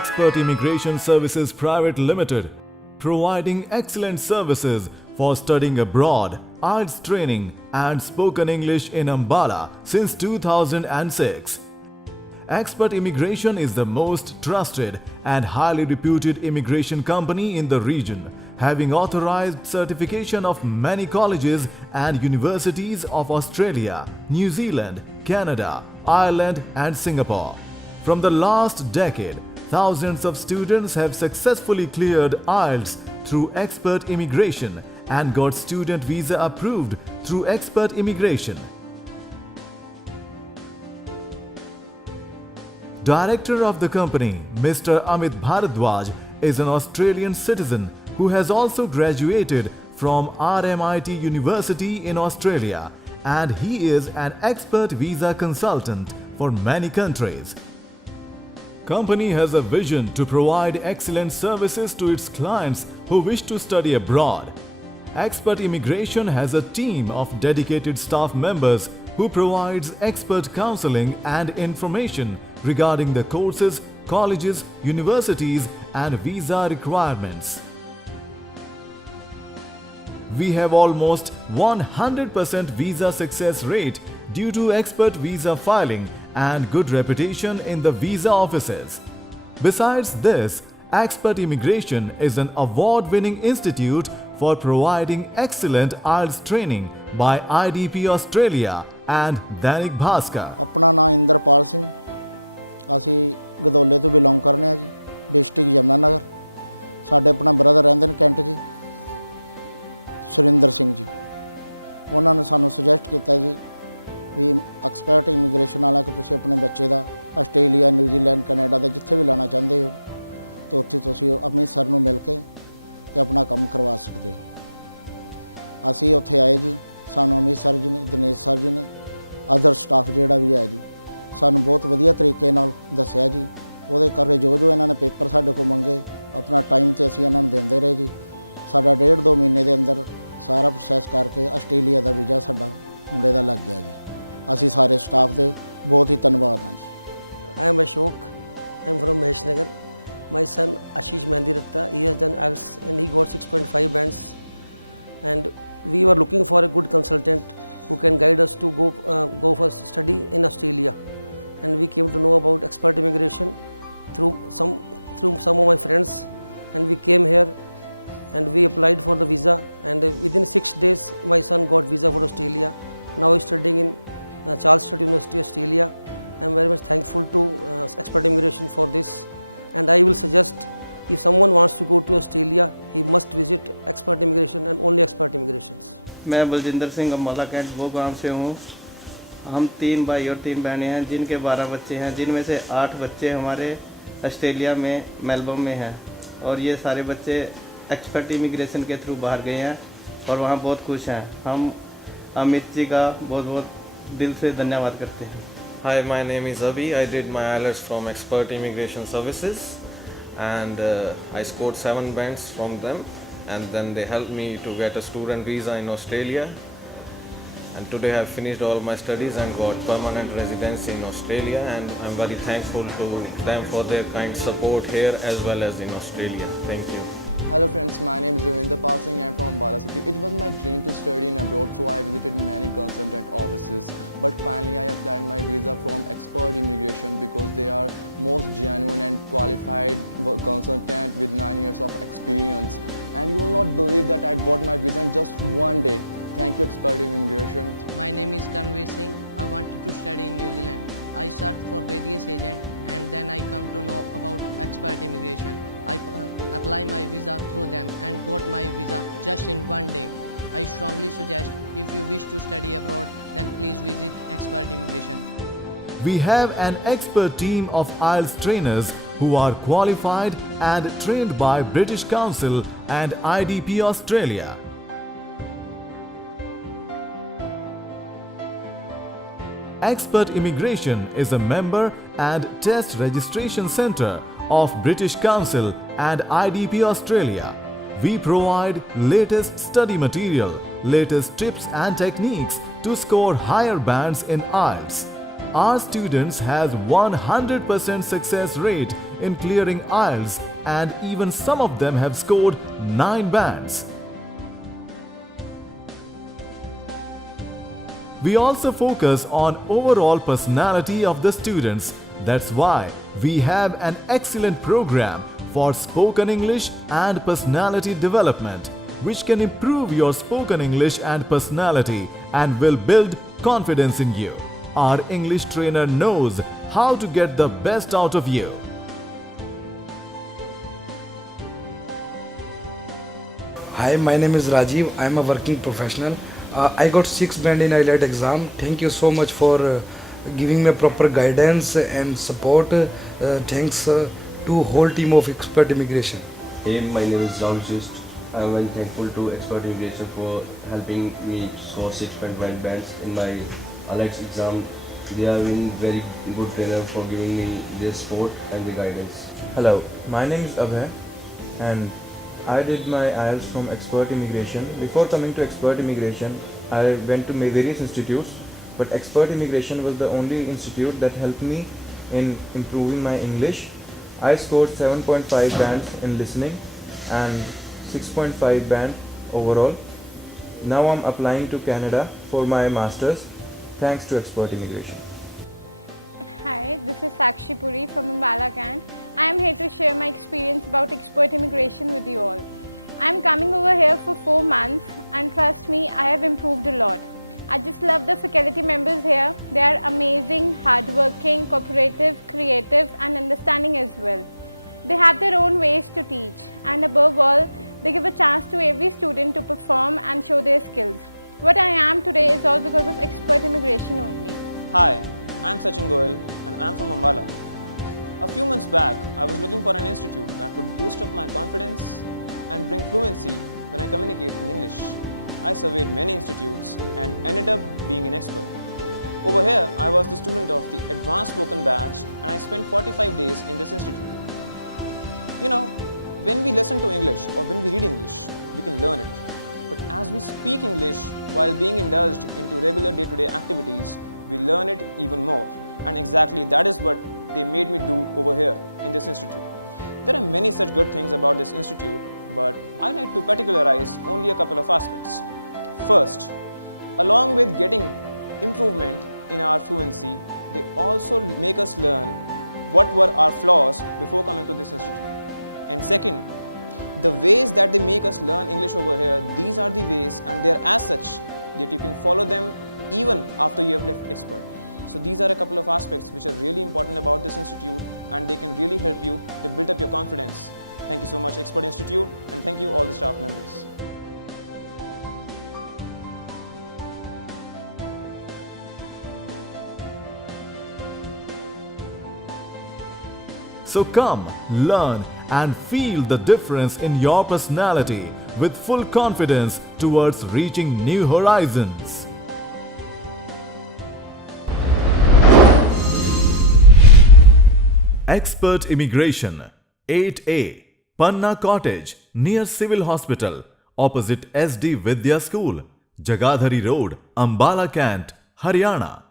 Expert Immigration Services Private Limited, providing excellent services for studying abroad, IELTS training and spoken English in Ambala since 2006. Expert Immigration is the most trusted and highly reputed immigration company in the region, having authorized certification of many colleges and universities of Australia, New Zealand, Canada, Ireland and Singapore. From the last decade, thousands of students have successfully cleared IELTS through Expert Immigration and got student visa approved through Expert Immigration. Director of the company, Mr. Amit Bharadwaj, is an Australian citizen who has also graduated from RMIT University in Australia, and he is an expert visa consultant for many countries. Company has a vision to provide excellent services to its clients who wish to study abroad. Expert Immigration has a team of dedicated staff members who provides expert counseling and information regarding the courses, colleges, universities and visa requirements. We have almost 100% visa success rate due to expert visa filing and good reputation in the visa offices. Besides this, Expert Immigration is an award-winning institute for providing excellent IELTS training by IDP Australia and Dainik Bhaskar. अपना नाम इंद्रपाल सिंह, ਅਸੀਂ ਗਦੋਲੇ ਤੋਂ belong ਕਰਨੇ ਆ ਜੀ, district Yamunanagar. ਸਾਡੇ ਆਪਣਾ brother ਰਹਿੰਦੇ ਨੇ ਕੈਂਟ ਜੀ, ਸੁਰਿੰਦਰ ਸਿੰਘ ਜੀ। ਉਹਨਾਂ ਨੇ ਸਾਨੂੰ ਸੁਜੈਸਟ ਕੀਤਾ ਜੀ ਵੀ ਐਕਸਪਰਟ ਇਮੀਗ੍ਰੇਸ਼ਨ ਵਾਲਾ ਕਿ ਤੁਸੀਂ ਆਪਣੇ ਬੱਚੇ ਦਾ ਆਸਟ੍ਰੇਲੀਆ, ਨਿਊਜ਼ੀਲੈਂਡ, ਕੈਨੇਡਾ ਦਾ ਜਿੱਥੇ ਵੀ ਲਾਣਾ ਚਾਹੁੰਦੇ ਹੋ ਤੇ ਉੱਥੇ ਤੁਸੀਂ ਅਮਿਤ ਸਰ ਨੂੰ ਮਿਲ ਕੇ ਤੇ ਆਪਣਾ ਕੰਮ ਕਰਵਾ ਸਕਦੇ ਹੋ। ਅਸੀਂ ਉੱਥੇ ਆਏ ਜੀ, ਸਾਨੂੰ ਅਮਿਤ ਸਰ ਜੀ ਨੇ, ਦਿਨੇਸ਼ ਸਰ ਜੀ ਨੇ, ਅਦਰ ਸਟਾਫ ਜਿਹੜਾ ਵੀ ਹੈ ਜੀ, ਸਾਨੂੰ ਬਹੁਤ ਵਧੀਆ ਤਰੀਕੇ ਨਾਲ ਦੱਸਿਆ ਜੀ। ਉਹਦੇ ਕਰਕੇ ਜੋ ਇਹਨਾਂ ਨੇ ਪੇਪਰ ਸਾਡੇ ਕੋਲ ਮੰਗੇ, ਆਪਣਾ ਟਾਈਮ ਤੇ ਅਸੀਂ ਇਹਨਾਂ ਨੂੰ ਦਿੰਦੇ ਰਹੇ ਜੀ। ਸਾਡਾ 1.5-2 ਮਹੀਨੇ ਦੇ ਅੰਦਰ ਸਾਰਾ ਪ੍ਰੋਸੈਸ ਕਰਕੇ ਆਸਟ੍ਰੇਲੀਆ ਦਾ ਵੀਜ਼ਾ ਸਾਡਾ ਮੁੰਡੇ ਦਾ ਲੱਗ ਗਿਆ ਜੀ। ਅਸੀਂ ਸਾਰੇ ਸਟਾਫ ਦੇ ਬਹੁਤ ਹੀ ਧੰਨਵਾਦ ਹਾਂ ਜੀ। I am Ashok. I am from Maheshnagar. My son Ashish Mehndi Ratta, he has done IELTS and he got 6.5 bands. And we were looking for a good consultant who can guide us to go for study in Australia. And we came to know about Expert Immigration through some of my friends, and we came here and we applied for the visa, and within 6 days my son got visa for Australia. Now he's studying in Charles Sturt University, Australia. I am very much thankful to Expert Immigration for this, and I will suggest if someone wants to go to Australia, he must visit Expert Immigration and only Expert Immigrations. मैं Baljinder Singh Ambala cantt वो गाँव से हूँ। हम 3 भाई और 3 बहनें हैं, जिनके 12 बच्चे हैं, जिनमें से 8 बच्चे हमारे ऑस्ट्रेलिया में मेलबर्न में हैं, और ये सारे बच्चे एक्सपर्ट इमिग्रेशन के थ्रू बाहर गए हैं और वहाँ बहुत खुश हैं। हम अमित जी का बहुत बहुत दिल से धन्यवाद करते हैं। Hi, my name is Abhi. I did my IELTS from Expert Immigration Services, and I scored 7 bands from them, and then they helped me to get a student visa in Australia, and today I have finished all my studies and got permanent residency in Australia, and I'm very thankful to them for their kind support here as well as in Australia. Thank you. Hello friends, my name is Ravinder Pal Singh. I am from Ambala city. It was my dream to study in abroad, so I visited many consultant offices. But finally I applied my visa from Expert Immigration because they are most genuine and qualified consultant with 9 years of experience. And you will not believe that I got my visa in just one day. Thank you Expert Immigration. My name is Kanveer Singh. I wanted to study in New Zealand. I searched for various agents and then I come to know about Expert Immigration. I apply my visa through them and got my visa just in one day. I strongly suggest if you wish to study abroad, then please visit Expert Immigration. We have an expert team of IELTS trainers who are qualified and trained by British Council and IDP Australia. Expert Immigration is a member and test registration center of British Council and IDP Australia. We provide latest study material, latest tips and techniques to score higher bands in IELTS. Our students has 100% success rate in clearing IELTS, and even some of them have scored 9 bands. We also focus on overall personality of the students. That's why we have an excellent program for spoken English and personality development, which can improve your spoken English and personality and will build confidence in you. Our English trainer knows how to get the best out of you. Hi, my name is Rajiv. I am a working professional. I got 6 band in IELTS exam. Thank you so much for giving me proper guidance and support. Thanks to whole team of Expert Immigration. Hey, my name is Rahul Just. I am very thankful to Expert Immigration for helping me score 6.1 bands in my IELTS exam. They have been very good trainer for giving me their support and the guidance. Hello, my name is Abhay and I did my IELTS from Expert Immigration. Before coming to Expert Immigration, I went to various institutes, but Expert Immigration was the only institute that helped me in improving my English. I scored 7.5 bands in listening and 6.5 band overall. Now I'm applying to Canada for my Masters thanks to Expert Immigration. Hi, this is Sakshi Puri from Ambala Cant. I am here to share my experience about Expert Immigration with you all. I am coming over here for 4 months and trust me, I have improved a lot. I just love the faculty members here. They are amazing, hardworking, cooperative, creative and understanding as well. They have their own ways to teach and above all, they give a chance to every student to perform and show their skills. What I am today is all because of Expert Immigration only. Hi, I'm Sachin Goyal and I'm from Ambala. A few months back, I was looking for an institute that could boost up my confidence and bring fluency when I communicate in English. I surveyed many institutes and ended up being an expert. Over here, I was the student of the Advanced Spoken batch and I spent 45 days in this institute. You know, when we listen to English or when we read English, we can learn it. But as we speak English while being indulged into regular day-to-day activities, we learn it even more. And exactly that is what they made me do over here in this institute. There are many such good things about this institute, but I like to particularize only a couple of aspects. First, along with getting improvement in our fluency, they also make us learn what were our flaws before coming to this institute. And second, the ways that they make us learn English over here, these are the ways and they are as such that you can follow them even after you have left Expert. So these are a couple of aspects which are really important about this institute and they can really help you to build up your confidence. Thank you so much Expert Institute and thank you all the staff members. So come, learn and feel the difference in your personality with full confidence towards reaching new horizons. Expert Immigration, 8A, Panna Cottage, near Civil Hospital, opposite SD Vidya School, Jagadhari Road, Ambala Cant, Haryana.